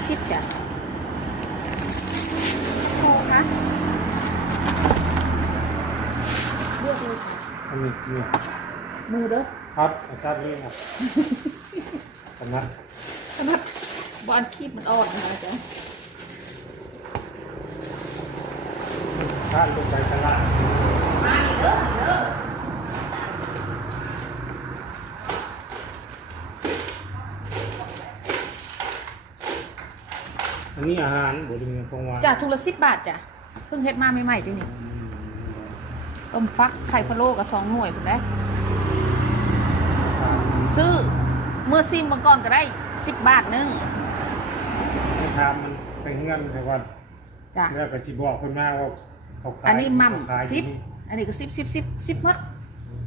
20จ้ะโทรนะเลือกเลยค่ะ อันนี้นี่ มือเด้อ ครับอาจารย์นี่ครับคณะ ขนาดบอลคีบมันอ่อนนะจ๊ะ ท่านลงไปตลาด มาอีกเด้อเด้อ อันนี้อาหารบริเวณคงวาน จ้ะถุงละ10 บาทจ้ะเพิ่งเฮ็ดมาใหม่ๆดินี่ต้มฟักไข่พะโล้กับ2 หน่วยพุ่นได้ซื้อเมื่อซิมเมื่อก่อนก็ได้10 บาทนึง ให้ทามมันเป็นเงื่อนแต่ว่า จ้ะ แล้วก็สิบอกคนมาว่าเขาขาย อันนี้หม่ เขาขาย ำ ที่ 10อันนี้ก็10หมด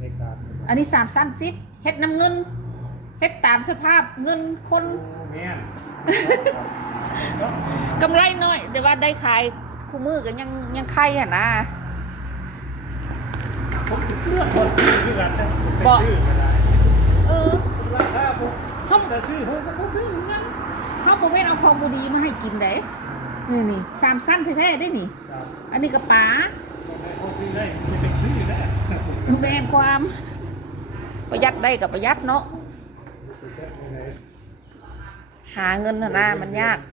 ในการ อันนี้3 สั้น10เฮ็ดน้ำเงินเฮ็ดตามสภาพเงินคน แม่น กำไรน้อยแต่ว่าได้ขายคู่มือก็ยังไข่อ่ะนะ ผมเลือกคนซื้อที่ร้านจะ บอก ซื้อก็ได้ เออ ราคาผม เขา แต่ซื้อผมก็ต้องซื้อ เขาบ่แม่นเอาของบ่ดีมาให้กินได้นี่3 สั้นแท้ๆได้นี่ ครับ อันนี้ก็ป๋า เขาซื้อได้ไม่เป็นซื้อได้ แม่นความประหยัดได้กับประหยัดเนาะหาเงินน่ะนะมันยาก